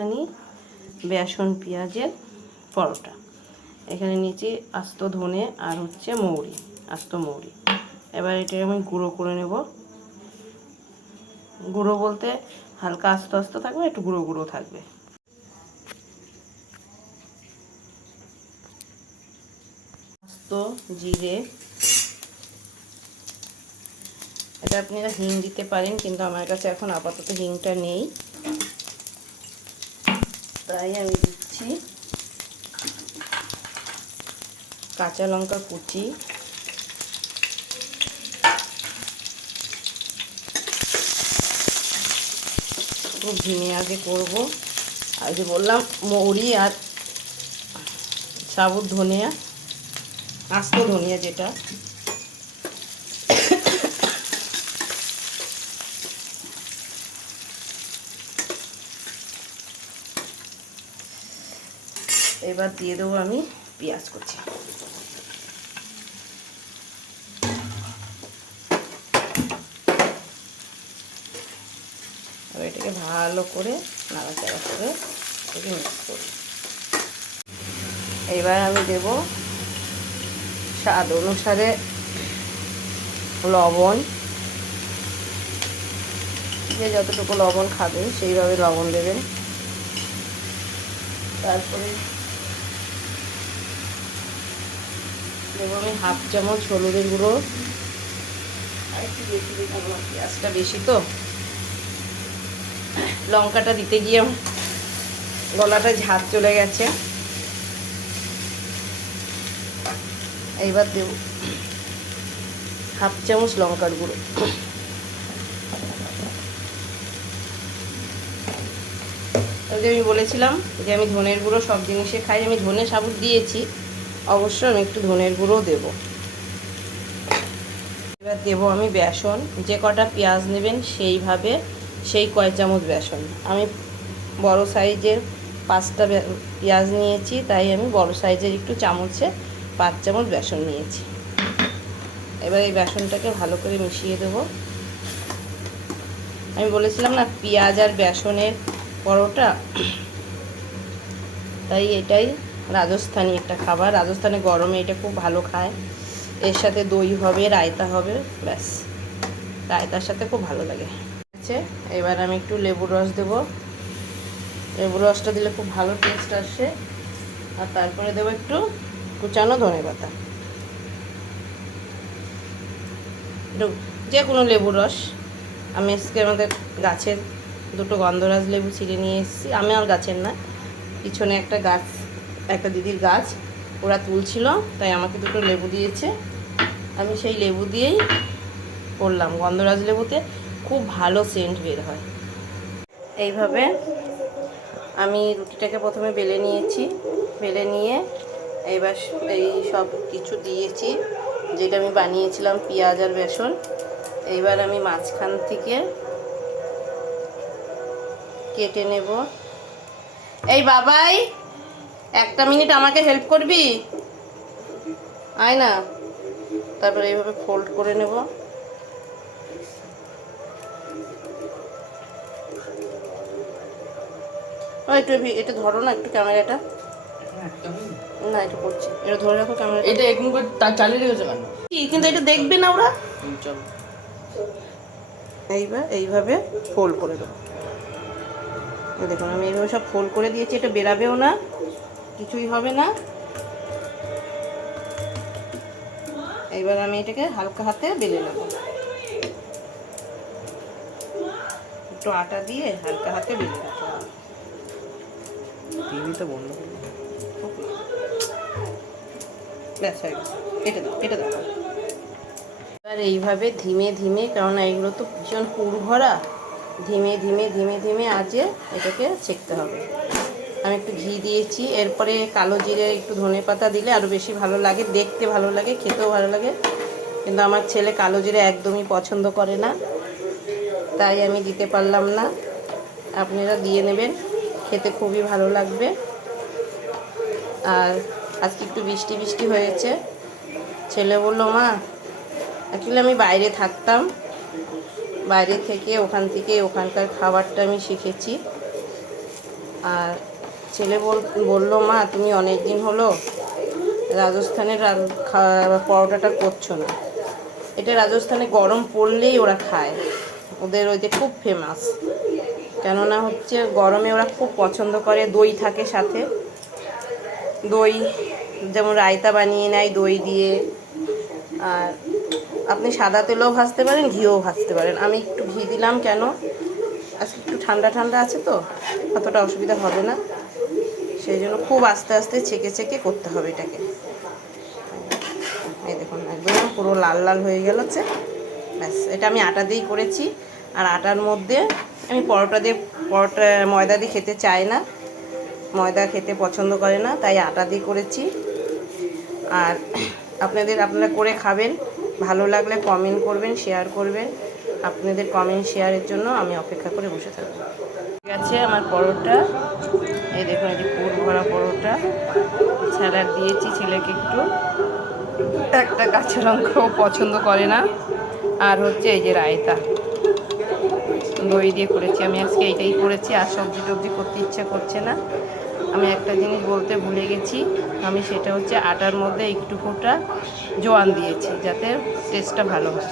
রাজস্থানি বেসন পেঁয়াজের পরোটা। এখানে নিচে আস্ত ধনে আর হচ্ছে মৌরি, আস্ত মৌরি। এবার এটা আমি গুঁড়ো করে নেব। গুঁড়ো বলতে হালকা আস্ত আস্ত থাকবে, একটু গুঁড়ো গুঁড়ো থাকবে। আস্ত জিরে, এটা আপনারা হিং দিতে পারেন, কিন্তু আমার কাছে এখন আপাতত হিংটা নেই, তাই আমি দিচ্ছি কাঁচা লঙ্কা কুচি, খুব ঝিঙে আগে করবো। আর যে বললাম মৌরি আর সাবুত ধনিয়া, আস্ত ধনিয়া যেটা, এবার দিয়ে দেবো আমি পেঁয়াজ কুচি। এবার এটাকে ভালো করে নাড়াচাড়া করে এটাকে মিক্স করি। এবার আমি দেব স্বাদ অনুসারে লবণ, যে যতটুকু লবণ খাবেন সেইভাবে লবণ দেবেন। তারপরে দেবো আমি হাফ চামচ হলুদের গুঁড়ো, আর একটু বেশি দেবো, পেঁয়াজটা বেশি তো, লঙ্কাটা দিতে গিয়ে গলাটা ঝাঁজ চলে গেছে। এইবার দেব হাফ চামচ লঙ্কার গুঁড়ো। যে আমি বলেছিলাম যে আমি ধনের গুঁড়ো সব জিনিসে খাই, আমি ধনে সাবুত দিয়েছি, অবশ্য আমি একটু ধনের গুঁড়ো দেব। এবার দেবো আমি বেসন, যে কটা পেঁয়াজ নেবেন সেইভাবে সেই কয় চামচ বেসন। আমি বড় সাইজের 5টা পেঁয়াজ নিয়েছি, তাই আমি বড় সাইজের একটু চামচে 5 চামচ বেসন নিয়েছি। এবার এই বেসনটাকে ভালো করে মিশিয়ে দেব। আমি বলেছিলাম না পেঁয়াজ আর বেসনের পরোটা, তাই এটাই রাজস্থানি একটা খাবার। রাজস্থানে গরমে এটা খুব ভালো খায়। এর সাথে দই হবে, রায়তা হবে, ব্যাস, রায়তার সাথে খুব ভালো লাগে। আচ্ছা, এবার আমি একটু লেবুর রস দেবো। লেবুর রসটা দিলে খুব ভালো টেস্ট আসে। আর তারপরে দেবো একটু কুচানো ধনেপাতা, যে কোনো লেবুর রস। আমি আজকে আমাদের গাছের দুটো গন্ধরাজ লেবু ছিঁড়ে নিয়ে এসেছি। আমি আর গাছের না, পিছনে একটা গাছ, একটা দিদির গাছ, ওরা তুলছিল, তাই আমাকে দুটো লেবু দিয়েছে। আমি সেই লেবু দিয়েই করলাম। গন্ধরাজ লেবুতে খুব ভালো সেন্ট বের হয়। এইভাবে আমি রুটিটাকে প্রথমে বেলে নিয়েছি, বেলে নিয়ে এইবার এই সব কিছু দিয়েছি যেটা আমি বানিয়েছিলাম পেঁয়াজ আর বেসন। এইবার আমি মাঝখান থেকে কেটে নেব। এই বাবাই, 1 মিনিট আমাকে হেল্প করবি, আয় না। তারপরে এইভাবে ফোল্ড করে নেব। একটু এটা ধরো না, একটু ক্যামেরাটা, না এটা করছি, এটা ধরে রাখো ক্যামেরা। এটা এখন চালিয়ে রেখেছে কেন? কিন্তু এটা দেখবে না ওরা। চলো, এইবার এইভাবে ফোল্ড করে দেবো। দেখুন আমি এইভাবে সব ফোল্ড করে দিয়েছি, এটা বেরাবেও না, কিছুই হবে না। এইবার আমি এটাকে হালকা হাতে বেলে নেব, একটু আটা দিয়ে হালকা হাতে বেলে নিতে হবে। টিভিটা বন্ধ করো। ব্যাস হয়ে গেছে, কেটে দাও, কেটে দাও। এবার এইভাবে ধীমে ধীমে, কেননা এগুলো তো ভীষণ পুর ভরা, ধীমে ধীমে ধীমে ধীমে আজে এটাকে ছেঁকতে হবে। আমি একটু ঘি দিয়েছি, এরপরে কালো জিরে একটু ধনেপাতা দিলে আরও বেশি ভালো লাগে, দেখতে ভালো লাগে, খেতেও ভালো লাগে। কিন্তু আমার ছেলে কালো জিরে একদমই পছন্দ করে না, তাই আমি দিতে পারলাম না। আপনারা দিয়ে নেবেন, খেতে খুবই ভালো লাগবে। আর আজকে একটু বৃষ্টি বৃষ্টি হয়েছে। ছেলে বললো মা, অ্যাকচুয়ালি আমি বাইরে থাকতাম, বাইরে থেকে ওখান থেকে ওখানকার খাবারটা আমি শিখেছি। আর ছেলে বললো, মা তুমি অনেক দিন হলো রাজস্থানের পরোটাটা করছো না। এটা রাজস্থানে গরম পড়লেই ওরা খায়, ওদের ওই যে খুব ফেমাস। কেননা হচ্ছে গরমে ওরা খুব পছন্দ করে, দই থাকে সাথে, দই যেমন রায়তা বানিয়ে নেয় দই দিয়ে। আর আপনি সাদা তেলেও ভাজতে পারেন, ঘিও ভাজতে পারেন। আমি একটু ঘি দিলাম, কেন আজকে একটু ঠান্ডা ঠান্ডা আছে তো অতটা অসুবিধা হবে না, সেই জন্য খুব আস্তে আস্তে ছেঁকে ছেঁকে করতে হবে এটাকে। এই দেখুন একদম পুরো লাল লাল হয়ে গেল হচ্ছে। ব্যাস, এটা আমি আটা দিয়েই করেছি। আর আটার মধ্যে আমি পরোটা ময়দা দিয়ে খেতে চাই না, ময়দা খেতে পছন্দ করে না, তাই আটা দিয়ে করেছি। আর আপনারা করে খাবেন, ভালো লাগলে কমেন্ট করবেন, শেয়ার করবেন। আপনাদের কমেন্ট শেয়ারের জন্য আমি অপেক্ষা করে বসে থাকবো। ঠিক আছে, আমার পরোটা এই দেখুন, এই যে পুর ভরা পরোটা, স্যালাড দিয়েছি ছেলেকে একটু, একটা কাঁচা লঙ্কাও পছন্দ করে না। আর হচ্ছে এই যে রায়তা দই দিয়ে করেছি, আমি আজকে এইটাই করেছি। আর সবজি টবজি করতে ইচ্ছা করছে না। আমি একটা জিনিস বলতে ভুলে গেছি, আমি সেটা হচ্ছে আটার মধ্যে একটু ফোঁটা জোয়ান দিয়েছি যাতে টেস্টটা ভালো হয়।